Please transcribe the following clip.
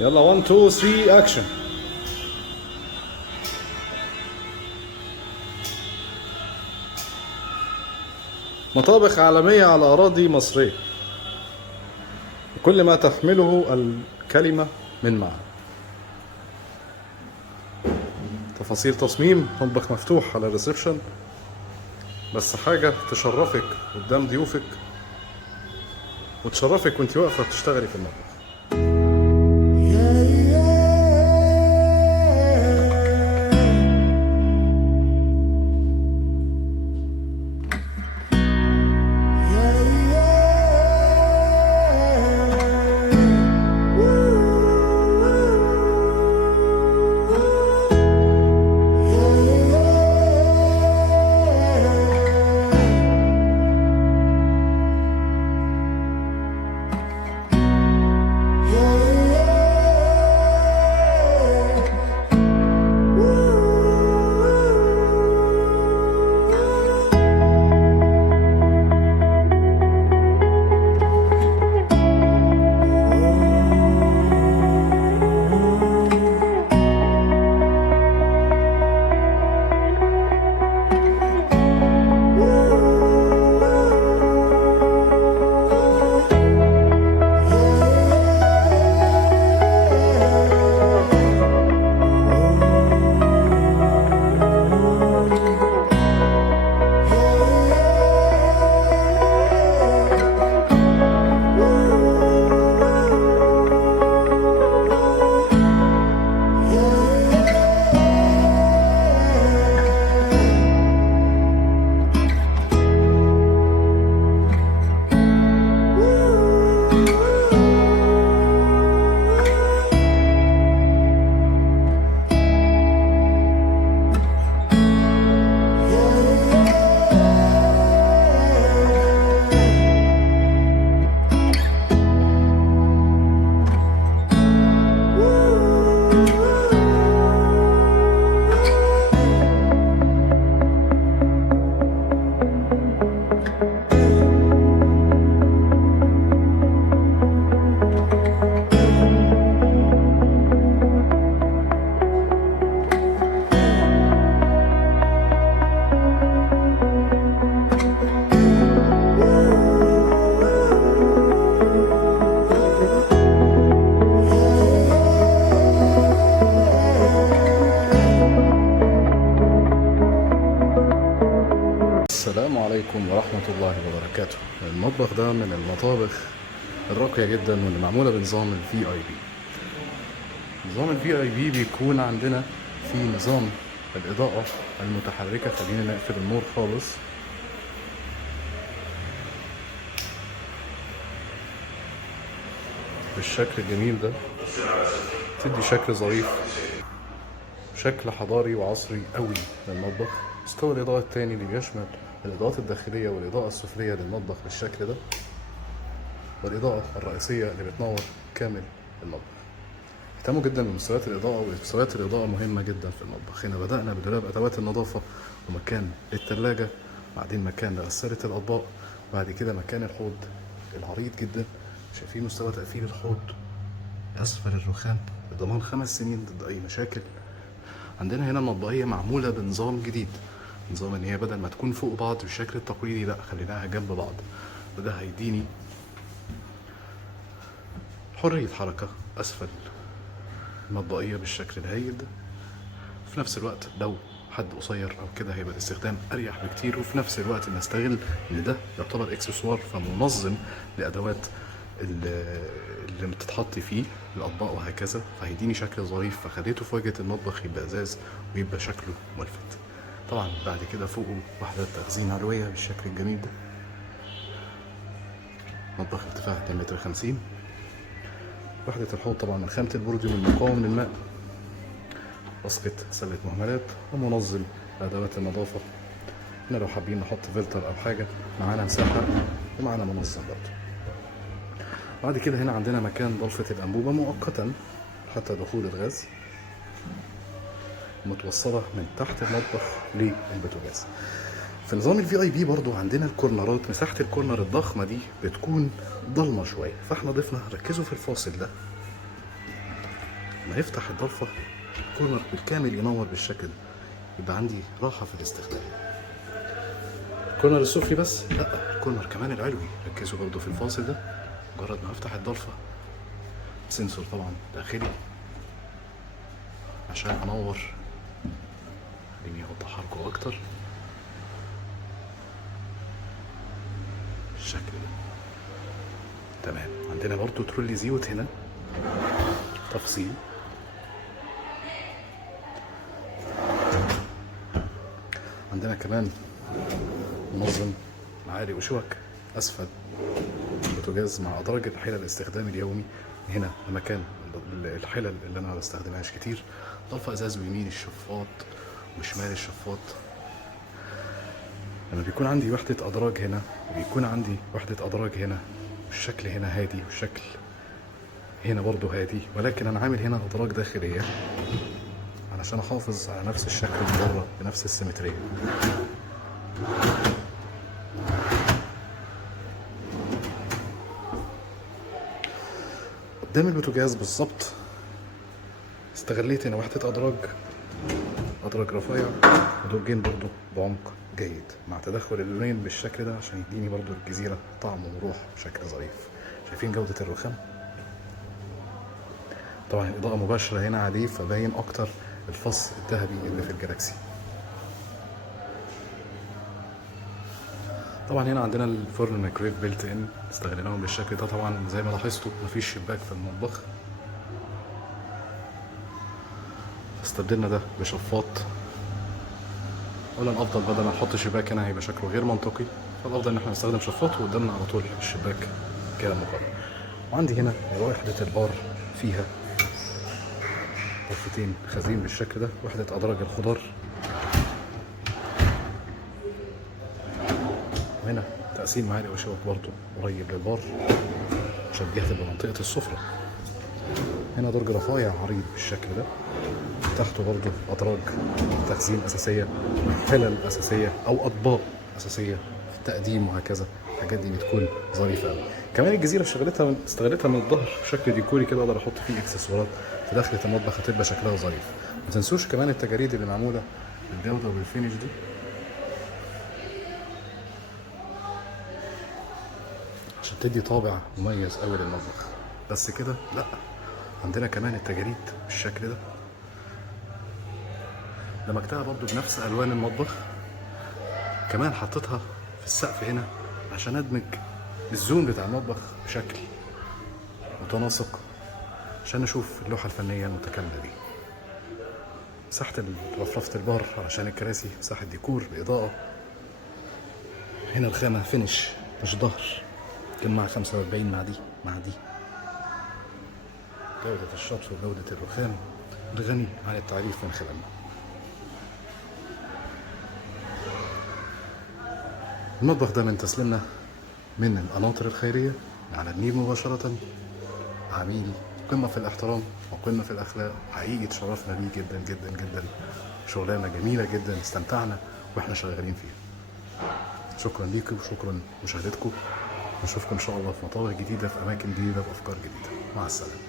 يلا 1 2 3 اكشن. مطابخ عالمية على أراضي مصرية، وكل ما تحمله الكلمة من معنى. تفاصيل تصميم مطبخ مفتوح على الريسبشن، بس حاجة تشرفك قدام ضيوفك وتشرفك وانت واقفة بتشتغلي في المطبخ. السلام عليكم ورحمة الله وبركاته. المطبخ ده من المطابخ الراقية جدا واللي معمولة بنظام VIP. نظام VIP بيكون عندنا في نظام الإضاءة المتحركة. خلينا نقفل النور خالص. بالشكل الجميل ده تدي شكل ظريف، شكل حضاري وعصري قوي للمطبخ. مستوى الإضاءة التاني اللي بيشمل الإضاءات الداخلية والإضاءة السفلية للمطبخ بالشكل ده، والإضاءة الرئيسية اللي بتنور كامل المطبخ. اهتموا جدا بمستويات الإضاءة، ومستويات الإضاءة مهمة جدا في المطبخ. هنا بدأنا بدولاب أدوات النظافة، ومكان للتلاجة، بعدين مكان لغسالة الأطباق، بعد كده مكان الحوض العريض جدا. شايفين مستوى تقفيل الحوض أسفل الرخام بضمان 5 سنين ضد أي مشاكل. عندنا هنا المطبخية معمولة بنظام جديد، نظام ان هي بدل ما تكون فوق بعض بالشكل التقليدي، لا خليناها جنب بعض، وده هيديني حرية حركة اسفل المطبخية بالشكل الهايل ده. في نفس الوقت لو حد قصير او كده هيبقى الاستخدام اريح بكتير، وفي نفس الوقت نستغل ان ده يعتبر اكسسوار فمنظم لادوات اللي بتتحط فيه الاطباق وهكذا، فهيديني شكل ظريف. فخليته في واجهة المطبخ يبقى ازاز ويبقى شكله ملفت. طبعا بعد كده فوقه وحدات تخزين علوية بالشكل الجميل ده. مطبخ ارتفاع 2.50 متر. وحدة الحوض طبعا من خامة البورديوم المقاوم للماء. باسكت سلة مهملات ومنظم لأدوات النظافة. هنا لو حابين نحط فلتر أو حاجة معانا مساحة، ومعانا منظم برضه. بعد كده هنا عندنا مكان ضلفة الأنبوبة مؤقتا حتى دخول الغاز، متوصلة من تحت المطبخ للبوتاجاز. في نظام الفي اي بي برضو عندنا الكورنرات، مساحة الكورنر الضخمة دي بتكون ضلمة شوية، فاحنا ضفنا ركزوا في الفاصل ده لما يفتح الضلفة الكورنر بالكامل ينور بالشكل ده، يبقى عندي راحة في الاستخدام. الكورنر السفلي بس لا، الكورنر كمان العلوي. ركزوا برضو في الفاصل ده، مجرد ما افتح الضلفة سنسور طبعا داخلي عشان انور. خليني اوضح لكم اكتر بالشكل ده. تمام. عندنا برضو ترولي زيوت هنا تفصيل. عندنا كمان منظم معالي وشوك اسفل البوتاجاز مع ادراج الحلل الاستخدام اليومي. هنا مكان الحلل اللي انا ما بستخدمهاش كتير. ضلفة ازاز ويمين الشفاط وشمال الشفاط. لما بيكون عندي وحدة ادراج هنا وبيكون عندي وحدة ادراج هنا، والشكل هنا هادي والشكل هنا برضو هادي، ولكن انا عامل هنا ادراج داخلية علشان احافظ على نفس الشكل من بره بنفس السيمترية. قدام البوتاجاز بالظبط استغليت هنا وحدة ادراج رفيع ودرجين برضو بعمق جيد مع تدخل اللونين بالشكل ده عشان يديني برضو الجزيرة طعم وروح بشكل ظريف. شايفين جودة الرخام؟ طبعا الإضاءة مباشرة هنا عليه فباين أكتر الفص الذهبي اللي في الجلاكسي. طبعا هنا عندنا الفرن الميكرويف بيلت ان استغليناهم بالشكل ده. طبعا زي ما لاحظتوا مفيش شباك في المطبخ، استبدلنا ده بشفاط. اولا افضل بدل ما نحط شباك هنا هيبقى شكله غير منطقي، فالافضل ان احنا نستخدم شفاط وقدامنا على طول الشباك كده مقرر. وعندي هنا وحدة البار فيها ضفتين خزين بالشكل ده، وحدة ادراج الخضار، وهنا تقسيم معالق وشوك برضو قريب للبار عشان دي هتبقى منطقة السفرة. هنا درج رفايع عريض بالشكل ده، تحته برضو أدراج تخزين أساسية، حلل أساسية أو أطباق أساسية في التقديم وهكذا. الحاجات دي بتكون ظريفة أوي. كمان الجزيرة استغلتها من الظهر بشكل ديكوري كده، أقدر أحط فيه إكسسوارات في داخلة المطبخ هتبقى شكلها ظريف. ما تنسوش كمان التجاريد اللي معمولة بالجودة وبالفينش دي عشان تدي طابع مميز أوي للمطبخ. بس كده لأ، عندنا كمان التجاريد بالشكل ده دمجتها برضو بنفس ألوان المطبخ. كمان حطيتها في السقف هنا عشان أدمج الزون بتاع المطبخ بشكل متناسق عشان نشوف اللوحة الفنية المتكاملة دي. مساحة رفرفة البار علشان الكراسي، مساحة ديكور بإضاءة. هنا الخامة فينش مش ظهر، جمع 45 مع دي. جودة الشطف وجودة الرخام الغني عن التعريف من خلالنا. المطبخ ده من تسليمنا من القناطر الخيرية على النيل مباشرة. عميل قمة في الاحترام وقمة في الأخلاق، حقيقي تشرفنا بيه جدا جدا جدا. شغلانة جميلة جدا، استمتعنا واحنا شغالين فيها. شكرا ليكم وشكرا لمشاهدتكم. نشوفكم إن شاء الله في مطابخ جديدة في أماكن جديدة بأفكار جديدة. مع السلامة.